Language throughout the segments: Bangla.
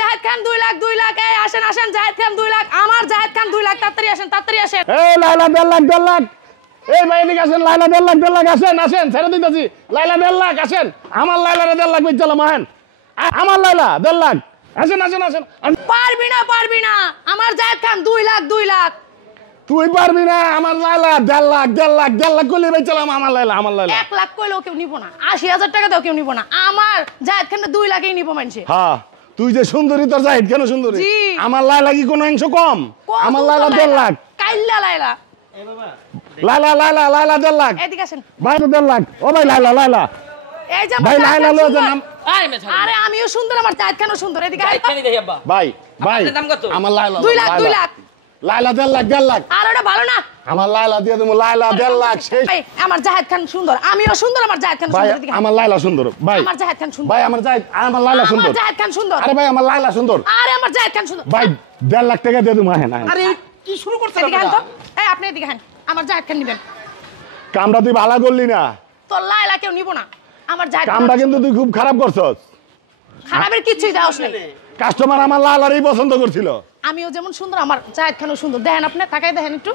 জাহেদ খান 2 লাখ 2 লাখ এই আসেন আসেন জাহেদ খান 2 লাখ আমার জাহেদ খান 2 লাখ তাড়াতাড়ি আসেন এই লাইলা 1.5 লাখ এই ভাই এদিকে আসেন লাইলা 1.5 লাখ আসেন ছেড়ে দিতেছি লাইলা 1.5 লাখ আসেন আমার লাইলারে 1.5 লাখ বেচলাম আহেন আমার লাইলা 1.5 লাখ আসেন পারবি না আমার জাহেদ খান 2 লাখ তুই পারবি না আমার লাইলা 1.5 লাখ কইলে বেচলাম আমার লাইলা 1 লাখ কইলেও কেউ নিব না 80,000 টাকা দাও কেউ নিব না আমার জাহেদ খান 2 লাখই নিব মানুষে হ্যাঁ তুই যে সুন্দরী তোর জাহিদ কেন সুন্দরী আমার লাইলা কি কোনো অংশ কম আমার লাইলা 1.5 লাখ কাইল্লা লাইলা এই বাবা লাইলা 1.5 লাখ এদিকে আসেন ভাই 1.5 লাখ ও ভাই লাইলা এই যে ভাই লাইলা লয়ে যান আরে আমিও সুন্দর আমার জাহেদ খানও সুন্দর এদিকে জাহিদ খানই দেখি আব্বা ভাই আপনার দাম কত আমার লাইলা 2 লাখ লাইলা 1.5 লাখ আর ওটা ভালো না আমার লাইলা দিয়ে দেবো লাইলা 1.5 লাখ শেষ ভাই আমার জাহেদ খান সুন্দর আমিও সুন্দর আমার জাহেদ খান ভাই সুন্দর এদিকে আমার লাইলা সুন্দর ভাই আমার জাহেদ খান সুন্দর ভাই আমার লাইলা সুন্দর আমার জাহেদ খান সুন্দর আরে ভাই আমার লাইলা সুন্দর আরে আমার জাহেদ খান সুন্দর ভাই 1.5 লাখ টাকা দিয়ে দেবো হ্যাঁ আরে কি শুরু করছেন এদিকে আন আপনারা তো এই আপনি এদিকে আন আমার জাহেদ খান নেবেন কামটা তুই ভালো করলি না তো লাইলা কেউ নিব না আমার জাহেদ খান কামটা কিন্তু তুই খুব খারাপ করছস খারাপের কিছুই দাওস নাই কাস্টমার আমার লালারই পছন্দ করছিল আমিও যেমন সুন্দর আমার জাহেদ খানও সুন্দর দেখেন আপনি তাকাই দেখেন একটু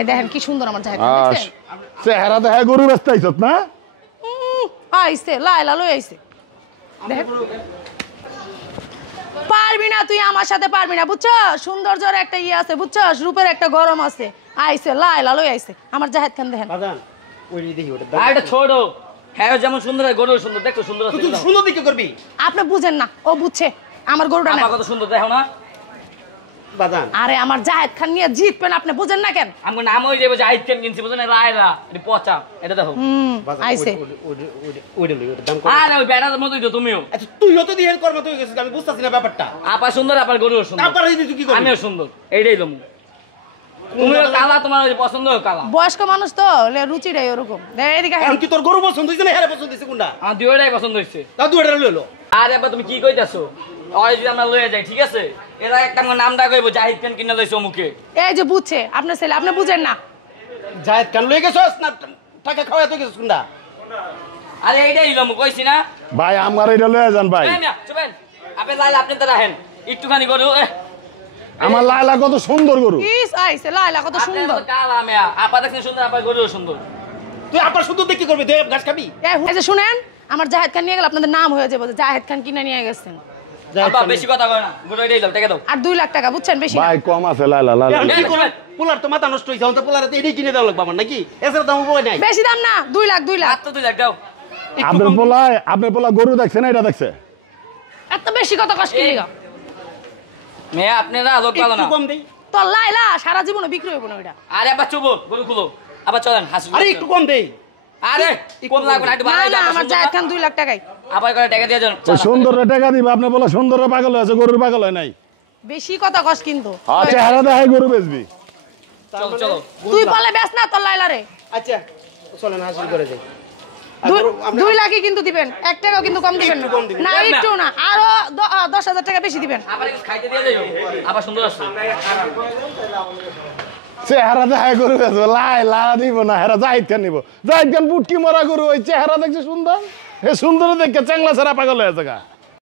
এই দেখেন কি সুন্দর আমার জাহেদ খান দেখছেন চেহারা দেখে গরু ব্যস্ত আইছত না আইছে লাইলা লই আইছে দেখেন পারবি না তুই আমার সাথে পারবি না বুঝছো সৌন্দর্যের একটা ইয়ে আছে বুঝছো রূপের একটা গরম আছে আইছে লাইলা লই আইছে আমার জাহেদ খান দেখেন বাজান ওই দেখি ওটা আর এটা ছোট হ্যাঁ যেমন সুন্দর গরু সুন্দর দেখো সুন্দর আছে তুই সুন্দর দিকে করবি আপনি বুঝেন না ও বুঝছে আমার গরুটা না আপা কত সুন্দর দেখো না বাজান আরে আমার জাহেদ খান নিয়ে জিতবেন আপনি বুঝেন না কেন আমি নাম হয়ে যাবে জাহিদ খান কিনছি বুঝছেন রায়রা এটা পচা এটা দেখো আইছে ওইটা দাম কত আরে ওই বেড়ার মতোই তো তুমিও আচ্ছা তুই যত দিয়ে কর্ম তুই গেছিস আমি বুঝতাছি না ব্যাপারটা আপা সুন্দর আপার গরু সুন্দর তারপরে তুই কি করবি আমিও সুন্দর এইটাই লমু তুমিও কালা তোমার ওই পছন্দ কালা বয়স্ক মানুষ তো রুচিটাই ওরকম এদিকে এখন কি তোর গরু পছন্দ হইছে না হেরে পছন্দ হইছে কোনটা আমার দুইটাই পছন্দ হয়েছে তাও দুইটা লইলো আরে আবার তুমি কি কইতাছো ওই যদি আমরা লয়ে যাই ঠিক আছে এরা একটা আমার নামটা কইবো জাহিদ খান কিনা লইছে অমুকে এই যে বুঝছে আপনার ছেলে আপনি বুঝেন না জায়েদ খান লই গেছস না টাকা খাওয়া তুই গেছিস কোনটা আরে এইটাই লমু কইছি না ভাই আমার এটা লয়ে যান ভাই চুপেন আপনি লাইলা আপনি তো রাখেন একটুখানি গরু আমার লাইলা কত সুন্দর গরু ইস আইছে লাইলা কত সুন্দর কালা মেয়া আপা দেখছেন সুন্দর আপা গরু সুন্দর তুই আবার শুধু দেখি করবি তুই ঘাস খাবি এই যে শুনেন আমার জাহেদ খান নিয়ে গেল আপনাদের নাম হয়ে যাবে যে জাহেদ খান কিনে নিয়ে গেছেন আপা বেশি কথা কয় না গরু এটাই দাও টাকা দাও আর 2 লাখ টাকা বুঝছেন বেশি না ভাই কম আছে লাইলা এখন কি করব পোলার তো মাথা নষ্ট হইছে এখন তো পোলারে তো এটাই কিনে দেওয়া লাগবে আমার নাকি এছাড়া দাম বই নাই বেশি দাম না 2 লাখ আর তো 2 লাখ দাও আপনার পোলা গরু দেখছে না এটা দেখছে এত বেশি কত কষ্ট কি লাগা মেয়া আপনারা লোক ভালো না একটু কম দেই তো লাইলা সারা জীবন বিক্রি হইব না ওইটা আরে আবার চুপ গরু খুলো আবার চলেন হাসি আরে একটু কম দেই আরে কোন লাগবে না একটু না বাড়াই না দাও আমার জাহেদ খান 2 লাখ টাকাই আবার করে টাকা দিয়ে যান সুন্দর টাকা দিবা আপনি বলা সুন্দর পাগল হয়েছে গরুর পাগল হয় নাই বেশি কথা কষ্ট কিন্তু চেহারা দেখে গরু বেচবি চলো চলো তুই বলে বেশ না তোর লাইলা রে আচ্ছা চলেন হাসিল করে যাই 2 লাখই কিন্তু দিবেন 1 টাকাও কিন্তু কম দিবেন একটু কম দিবেন। না একটু না আরো 10,000 টাকা বেশি দিবেন আবার কিছু খাইতে দিয়ে যাও আবার সুন্দর আছে চেহারা দেখে গরু বেচবো লাইলা দিব না হেরা জাহিদ খান নিব জাহিদ খান পুটকি মরা গরু ওই চেহারা দেখছে সুন্দর এ সুন্দর দেখে চ্যাংলা ছাড়া পাগল হয়েছে গা